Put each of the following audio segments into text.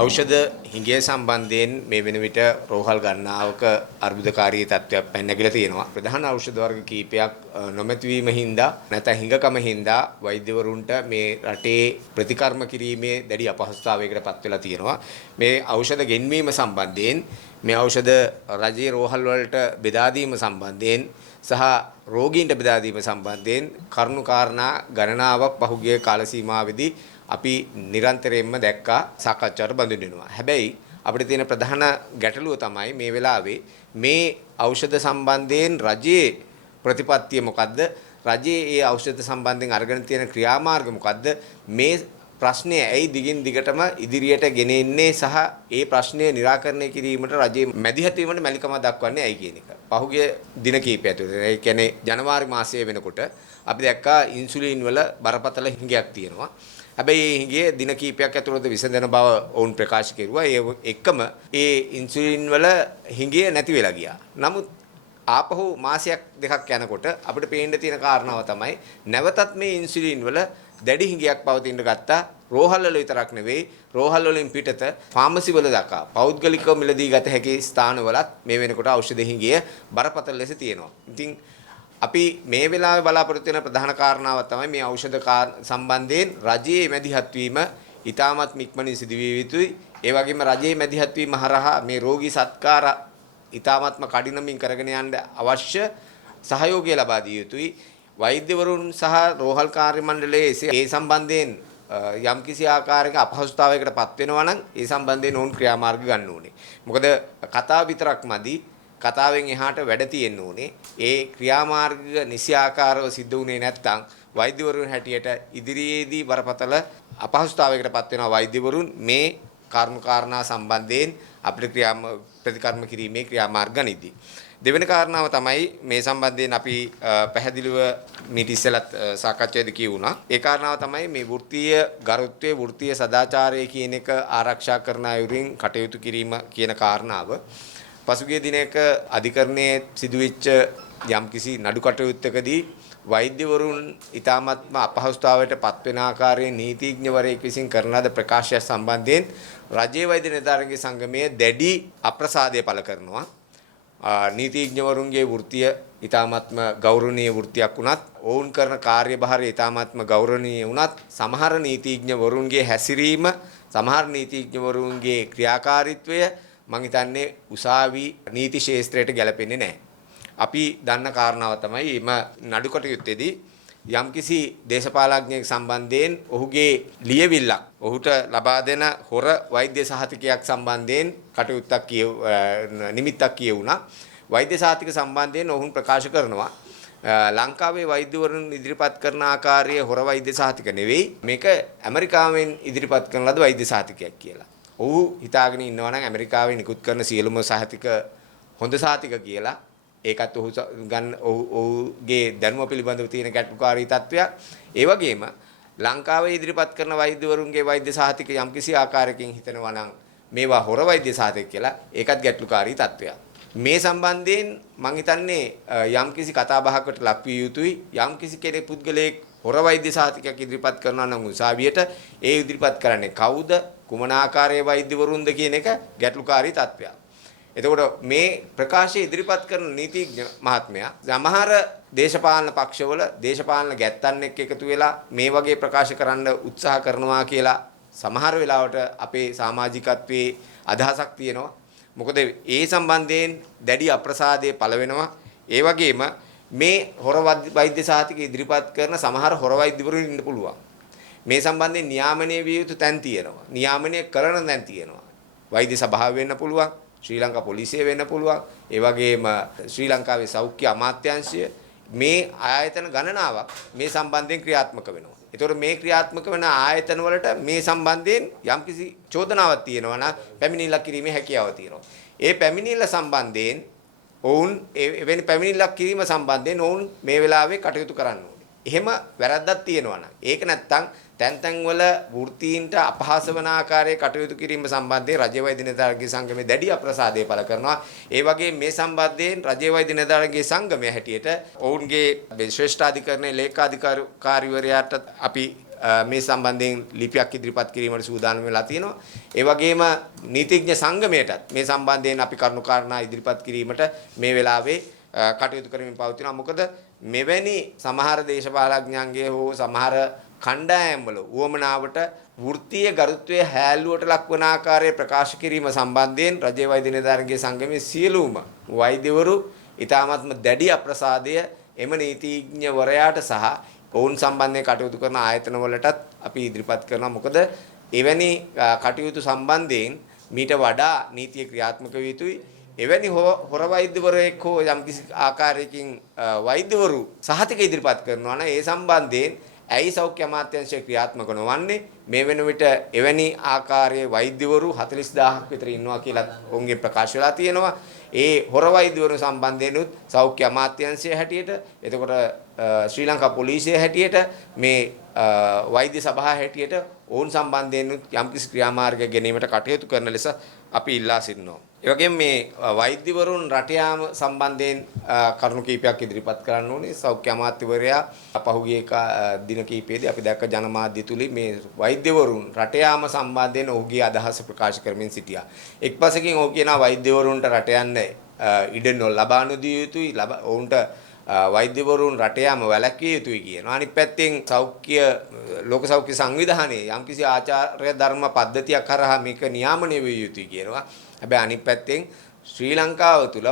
ඖෂධ හිඟය සම්බන්ධයෙන් මේ වෙන විට රෝහල් ගණනාවක අර්බුදකාරී තත්ත්වයක් පැනනගිලා තියෙනවා. ප්‍රධාන ඖෂධ වර්ග කීපයක් නොමැති වීම හින්දා නැත්නම් හිඟකම හින්දා වෛද්‍යවරුන්ට මේ රටේ ප්‍රතිකර්ම කිරීමේ දැඩි අපහසුතාවයකට පත් වෙලා තියෙනවා. මේ ඖෂධ ගෙන්වීම සම්බන්ධයෙන් මේ ඖෂධ රජයේ රෝහල් වලට බෙදා දීම සම්බන්ධයෙන් සහ රෝගීන්ට බෙදා දීම සම්බන්ධයෙන් කරුණු කාරණා ගණනාවක් පහුගිය කාල සීමාවෙදී අපි නිරන්තරයෙන්ම දැක්කා සාකච්ඡාවට බඳුන් වෙනවා. හැබැයි අපිට තියෙන ප්‍රධාන ගැටලුව තමයි මේ වෙලාවේ මේ ඖෂධ සම්බන්ධයෙන් රජයේ ප්‍රතිපත්තිය මොකද්ද? රජයේ ඒ ඖෂධ සම්බන්ධයෙන් අරගෙන තියෙන ක්‍රියාමාර්ග මොකද්ද? මේ ප්‍රශ්නය ඇයි දිගින් දිගටම ඉදිරියට ගෙන එන්නේ සහ ඒ ප්‍රශ්නය निराකරණය කිරීමට රජයේ මැදිහත් වීමට මැලිකම දක්වන්නේ ඇයි කියන එක. පහුගිය දින කිහිපය ඇතුළත ඒ කියන්නේ ජනවාරි මාසයේ වෙනකොට අපි දැක්කා ඉන්සුලින් වල බරපතල හිඟයක් තියෙනවා. හැබැයි මේ හිඟේ දින කිහිපයක් ඇතුළත විසඳන බව ඔවුන් ප්‍රකාශ කෙරුවා. ඒ එක්කම ඒ ඉන්සුලින් වල හිඟේ නැති වෙලා ගියා. නමුත් ආපහු මාසයක් දෙකක් යනකොට අපිට පේන්න තියෙන කාරණාව තමයි නැවතත් මේ ඉන්සුලින් වල දැඩි හිඟයක් පවතින්න ගත්තා. රෝහල් වල විතරක් නෙවෙයි රෝහල් වලින් පිටත ෆාමසි වල දක්වා පෞද්ගලිකව මිලදී ගත හැකි ස්ථානවලත් මේ වෙනකොට ඖෂධ හිඟය බරපතල ලෙස තියෙනවා. ඉතින් අපි මේ වෙලාවේ බලාපොරොත්තු වෙන ප්‍රධාන කාරණාව තමයි මේ ඖෂධ සම්බන්ධයෙන් රජයේ මැදිහත් වීම ඉතාමත් ඉක්මනින් සිදුවිය යුතුයි. ඒ වගේම රජයේ මැදිහත් වීම හරහා මේ රෝගී සත්කාර ඉතාමත්ම කඩිනමින් කරගෙන යන්න අවශ්‍ය සහයෝගය ලබා දිය යුතුයි. වෛද්‍යවරුන් සහ රෝහල් කාර්ය මණ්ඩලයේ ඒ සම්බන්ධයෙන් යම්කිසි ආකාරයක අපහසුතාවයකට පත් වෙනවා නම් ඒ සම්බන්ධයෙන් ඕන් ක්‍රියාමාර්ග ගන්න ඕනේ. මොකද කතාව විතරක් මදි. කතාවෙන් එහාට වැඩ තියෙන්න ඕනේ. ඒ ක්‍රියාමාර්ග නිසි ආකාරව සිද්ධ වුණේ නැත්නම් වෛද්‍යවරුන් හැටියට ඉදිරියේදී බරපතල අපහසුතාවයකට පත් වෙනවා වෛද්‍යවරුන් මේ කරුණු කාරණා සම්බන්ධයෙන් අපිට ප්‍රතිකර්ම කිරීමේ ක්‍රියාමාර්ග ගනිද්දී. දෙවෙනි කාරණාව තමයි මේ සම්බන්ධයෙන් අපි පැහැදිලිව මීට ඉස්සෙල්ලත් සාකච්ඡාවේදී කියුණා. ඒ කාරණාව තමයි මේ වෘත්තීය ගරුත්වයේ වෘත්තීය සදාචාරය කියන එක ආරක්ෂා කරන අයුරින් කටයුතු කිරීම කියන කාරණාව. පසුගිය දිනයක අධිකරණයේ සිදුවෙච්ච යම්කිසි නඩු කටයුත්තකදී වෛද්‍යවරුන් ඊ타මත්ම අපහසුතාවයට පත් වෙන ආකාරයෙන් නීතිඥවරයෙක් විසින් කරන ලද ප්‍රකාශය සම්බන්ධයෙන් රජයේ වෛද්‍ය නිලධාරීන්ගේ සංගමය දැඩි අප්‍රසාදය පළ කරනවා. නීතිඥවරුන්ගේ වෘත්තිය ඊ타මත්ම ගෞරවනීය වෘත්තියක් වුණත් ඔවුන් කරන කාර්යභාරය ඊ타මත්ම ගෞරවනීය වුණත් සමහර නීතිඥවරුන්ගේ හැසිරීම සමහර නීතිඥවරුන්ගේ ක්‍රියාකාරීත්වය මම හිතන්නේ උසාවි නීති ශාස්ත්‍රයට ගැලපෙන්නේ නැහැ. අපි දන්න කාරණාව තමයි එම නඩු කටයුත්තේදී යම්කිසි දේශපාලඥයෙක් සම්බන්ධයෙන් ඔහුගේ ලියවිල්ලක් ඔහුට ලබා දෙන හොර වෛද්‍ය සහතිකයක් සම්බන්ධයෙන් කටයුත්තක් නිමිත්තක් කියවුණා. වෛද්‍ය සහතික සම්බන්ධයෙන් ඔවුන් ප්‍රකාශ කරනවා ලංකාවේ වෛද්‍යවරුන් ඉදිරිපත් කරන ආකාරය හොර වෛද්‍ය සහතික නෙවෙයි මේක ඇමරිකාවෙන් ඉදිරිපත් කරන ලද වෛද්‍ය සහතිකයක් කියලා. ඔහු හිතාගෙන ඉන්නවා නම් ඇමරිකාවේ නිකුත් කරන සියලුම සහතික හොඳ සහතික කියලා. ඒකත් ඔහුගේ දැනුම පිළිබඳව තියෙන ගැටලුකාරී තත්වයක්. ඒ වගේම ලංකාවේ ඉදිරිපත් කරන වෛද්‍යවරුන්ගේ වෛද්‍ය සහතික යම්කිසි ආකාරයකින් හිතනවා නම් මේවා හොර වෛද්‍ය සහතික කියලා ඒකත් ගැටලුකාරී තත්වයක්. මේ සම්බන්ධයෙන් මම හිතන්නේ යම්කිසි කතා බහකට ලක්විය යුතුයි. යම්කිසි කෙනෙක් පුද්ගලයෙක් හොර වෛද්‍ය සහතිකයක් ඉදිරිපත් කරනවා නම් උසාවියට ඒ ඉදිරිපත් කරන්නේ කවුද? කුමන ආකාරයේ වෛද්‍යවරුන්ද කියන එක ගැටලුකාරී තත්වයක්. එතකොට මේ ප්‍රකාශය ඉදිරිපත් කරන නීතිඥ මහත්මයා සමහර දේශපාලන පක්ෂවල දේශපාලන ගැත්තන් එක්ක එකතු වෙලා මේ වගේ ප්‍රකාශ කරන්න උත්සාහ කරනවා කියලා සමහර වෙලාවට අපේ සමාජිකත්වයේ අදහසක් තියෙනවා. මොකද ඒ සම්බන්ධයෙන් දැඩි අප්‍රසාදයේ පළ වෙනවා. ඒ වගේම මේ හොර වෛද්‍ය සහතික ඉදිරිපත් කරන සමහර හොර වෛද්‍යවරුන් ඉන්න පුළුවන්. මේ සම්බන්ධයෙන් නියාමනයේ විය යුතු තැන් තියෙනවා. නියාමනය කරන තැන් තියෙනවා. වෛද්‍ය සභාව වෙන්න පුළුවන්. ශ්‍රී ලංකා පොලිසිය වෙන්න පුළුවන්. ඒ වගේම ශ්‍රී ලංකාවේ සෞඛ්‍ය අමාත්‍යාංශය මේ ආයතන ගණනාවක් මේ සම්බන්ධයෙන් ක්‍රියාත්මක වෙනවා. ඒතකොට මේ ක්‍රියාත්මක වෙන ආයතන වලට මේ සම්බන්ධයෙන් යම්කිසි චෝදනාවක් තියෙනවා නම් පැමිණිල්ලක් කිරීමේ හැකියාව තියෙනවා. ඒ පැමිණිල්ල සම්බන්ධයෙන් ඔවුන් එවැනි පැමිණිල්ලක් කිරීම සම්බන්ධයෙන් ඔවුන් මේ වෙලාවේ කටයුතු කරන්න ඕනේ. එහෙම වැරද්දක් තියෙනවා නම් ඒක නැත්තම් තැන් වල වෘත්තීන්ට අපහාස වන ආකාරයේ කටයුතු කිරීම සම්බන්ධයෙන් රජයේ වෛද්‍ය නිලධාරීන්ගේ සංගමයේ දැඩි අප්‍රසාදය පළ කරනවා. ඒ වගේම මේ සම්බන්ධයෙන් රජයේ වෛද්‍ය නිලධාරීන්ගේ සංගමය හැටියට ඔවුන්ගේ ශ්‍රේෂ්ඨාධිකරණයේ ලේකාධිකාරීවරයාට අපි මේ සම්බන්ධයෙන් ලිපියක් ඉදිරිපත් කිරීමට සූදානම් වෙලා තියෙනවා. ඒ වගේම නීතිඥ සංගමයටත් මේ සම්බන්ධයෙන් අපි කරුණු කාරණා ඉදිරිපත් කිරීමට මේ වෙලාවේ කටයුතු කරමින් පවතිනවා. මොකද මෙවැනි සමහර දේශපාලඥයන්ගේ හෝ සමහර කණ්ඩායම්වල උවමනාවට වෘත්තීය ගරුත්වයේ හැල්ලුවට ලක්වන ආකාරයේ ප්‍රකාශ කිරීම සම්බන්ධයෙන් රජයේ වෛද්‍ය නිලධාරීන්ගේ සංගමයේ සියලුම වෛද්‍යවරු ඊ타මාත්ම දැඩි අප්‍රසාදය එම නීතිඥවරයාට සහ ඔවුන් සම්බන්ධයෙන් කටයුතු කරන ආයතනවලටත් අපි ඉදිරිපත් කරනවා. මොකද එවැනි කටයුතු සම්බන්ධයෙන් මීට වඩා නීතිය ක්‍රියාත්මක විය යුතුයි. එවැනි හොර වෛද්‍යවරයෙක් හෝ යම්කිසි ආකාරයකින් වෛද්‍යවරු සහතික ඉදිරිපත් කරනවා නම් ඒ සම්බන්ධයෙන් ඇයි සෞඛ්‍ය අමාත්‍යාංශය ක්‍රියාත්මක නොවන්නේ? මේ වෙන විට එවැනි ආකාරයේ වෛද්‍යවරු 40000ක් විතර ඉන්නවා කියලා ඔවුන්ගේ ප්‍රකාශ වෙලා තියෙනවා. ඒ හොර වෛද්‍යවරු සම්බන්ධයෙන් සෞඛ්‍ය අමාත්‍යාංශය හැටියට, එතකොට ශ්‍රී ලංකා පොලිසිය හැටියට, මේ වෛද්‍ය සභාව හැටියට ඔවුන් සම්බන්ධයෙන් යම්කිසි ක්‍රියාමාර්ග ගැනීමට කටයුතු කරන ලෙස අපි ඉල්ලා සිටිනවා. ඒ වගේම මේ වෛද්‍යවරුන් රට යාම සම්බන්ධයෙන් කරුණු කීපයක් ඉදිරිපත් කරන්න ඕනේ. සෞඛ්‍ය අමාත්‍යවරයා පහුගිය දින කීපයේදී අපි දැක්ක ජනමාධ්‍ය තුලින් මේ වෛද්‍යවරුන් රට යාම සම්බන්ධයෙන් ඔහුගේ අදහස ප්‍රකාශ කරමින් සිටියා. එක්පසකින් ඔහු කියනවා වෛද්‍යවරුන්ට රට යන්න ඉඩ නොලබා නොදිය යුතුයි. ඔවුන්ට වෛද්‍යවරුන් රට යාම වැළැක්විය යුතුයි කියනවා. අනිත් පැත්තෙන් ලෝක සෞඛ්‍ය සංවිධානයේ යම්කිසි ආචාර්ය ධර්ම පද්ධතියක් කරා මේක නියාමනය විය යුතුයි කියනවා. හැබැයි අනිත් පැත්තෙන් ශ්‍රී ලංකාව තුල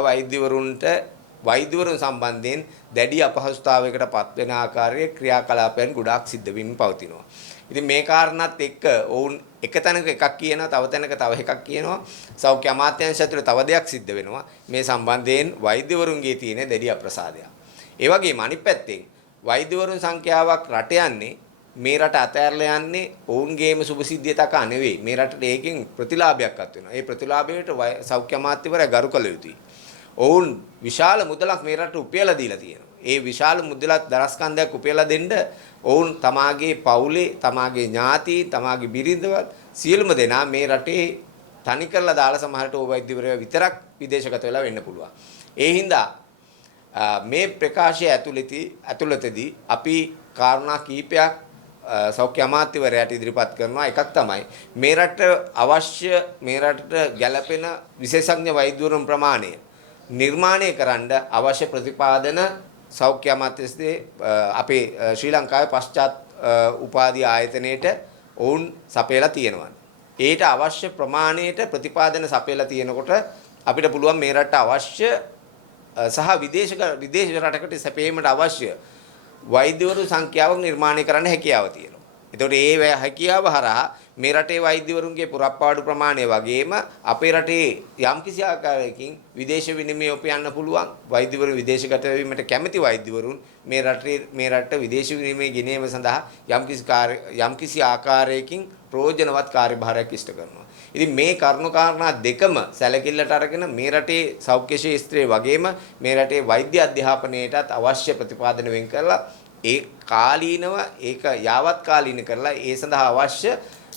වෛද්‍යවරුන් සම්බන්ධයෙන් දැඩි අපහසුතාවයකට පත්වෙන ආකාරයේ ක්‍රියාකලාපයන් ගොඩාක් සිද්ධ වෙමින් පවතිනවා. ඉතින් මේ කාරණාත් එක්ක ඔවුන් එක තැනක එකක් කියනවා, තව තැනක තව එකක් කියනවා. සෞඛ්‍ය අමාත්‍යාංශය තුළ තව දෙයක් සිද්ධ වෙනවා. මේ සම්බන්ධයෙන් වෛද්‍යවරුන්ගේ තියෙන දැඩි අප්‍රසාදයක්. ඒ වගේම අනිත් පැත්තෙන් වෛද්‍යවරුන් සංඛ්‍යාවක් රට යන්නේ මේ රට අතහැරලා යන්නේ ඔවුන්ගේම සුභසිද්ධිය තකා නෙවෙයි. මේ රටට ඒකෙන් ප්‍රතිලාභයක් අත් වෙනවා. ඒ ප්‍රතිලාභයට සෞඛ්‍ය අමාත්‍යවරයා ගරු කළ යුතුයි. ඔවුන් විශාල මුදලක් මේ රටට උපයලා දීලා තියෙනවා. ඒ විශාල මුදලක් දරස්කන්ධයක් උපයලා දෙන්න ඔවුන් තමාගේ පවුලේ, තමාගේ ඥාතීන්, තමාගේ බිරිඳවල් සියලුම දෙනා මේ රටේ තනි කරලා දාලා සමහරට ඕ වෛද්‍යවරයා විතරක් විදේශගත වෙලා වෙන්න පුළුවන්. ඒ හින්දා මේ ප්‍රකාශය ඇතුළතදී අපි කාරණා කීපයක් සෞඛ්‍ය අමාත්‍යවරයාට ඉදිරිපත් කරනවා. එකක් තමයි මේ රටට ගැළපෙන විශේෂඥ වෛද්‍යවරුන් ප්‍රමාණය නිර්මාණය කරන්න අවශ්‍ය ප්‍රතිපාදන සෞඛ්‍ය අමාත්‍යාංශයේ අපේ ශ්‍රී ලංකාවේ පශ්චාත් උපාධි ආයතනයේට ඔවුන් සපයලා තියෙනවා. ඒට අවශ්‍ය ප්‍රමාණයට ප්‍රතිපාදන සපයලා තියෙනකොට අපිට පුළුවන් මේ රටට අවශ්‍ය සහ විදේශ රටකට සැපයීමට අවශ්‍ය වෛද්‍යවරු සංඛ්‍යාවක් නිර්මාණය කරන්න හැකියාව තියෙනවා. එතකොට ඒ හැකියාව හරහා මේ රටේ වෛද්‍යවරුන්ගේ පුරප්පාඩු ප්‍රමාණය වගේම අපේ රටේ යම්කිසි ආකාරයකින් විදේශ විනිමය උපයන්න පුළුවන් වෛද්‍යවරු විදේශගත වීමට කැමති වෛද්‍යවරුන් මේ රටට විදේශ විනිමය ගෙනීම සඳහා යම්කිසි ආකාරයකින් ප්‍රයෝජනවත් කාර්යභාරයක් ඉෂ්ට කරනවා. ඉතින් මේ කරුණු කාරණා දෙකම සැලකිල්ලට අරගෙන මේ රටේ සෞඛ්‍ය ශාස්ත්‍රයේ වගේම මේ රටේ වෛද්‍ය අධ්‍යාපනයටත් අවශ්‍ය ප්‍රතිපාදන වෙන් කරලා ඒ කාලීනව ඒක යාවත් කාලීන කරලා ඒ සඳහා අවශ්‍ය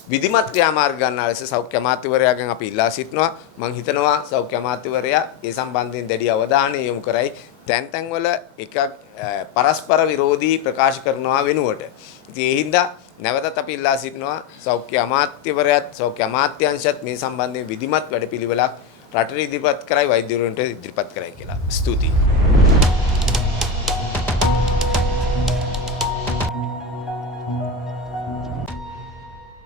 විධිමත් ක්‍රියාමාර්ග ගන්නා ලෙස සෞඛ්‍ය අමාත්‍යවරයාගෙන් අපි ඉල්ලා සිටිනවා. මම හිතනවා සෞඛ්‍ය අමාත්‍යවරයා ඒ සම්බන්ධයෙන් දැඩි අවධානය යොමු කරයි. තැන් වල එකක් පරස්පර විරෝධී ප්‍රකාශ කරනවා වෙනුවට. ඉතින් ඒ හින්දා නැවතත් අපි ඉල්ලා සිටිනවා සෞඛ්‍ය අමාත්‍යවරයාත් සෞඛ්‍ය අමාත්‍යාංශයත් මේ සම්බන්ධයෙන් විධිමත් වැඩපිළිවෙලක් රටට ඉදිරිපත් කරයි, වෛද්‍යවරුන්ට ඉදිරිපත් කරයි කියලා. ස්තුතියි.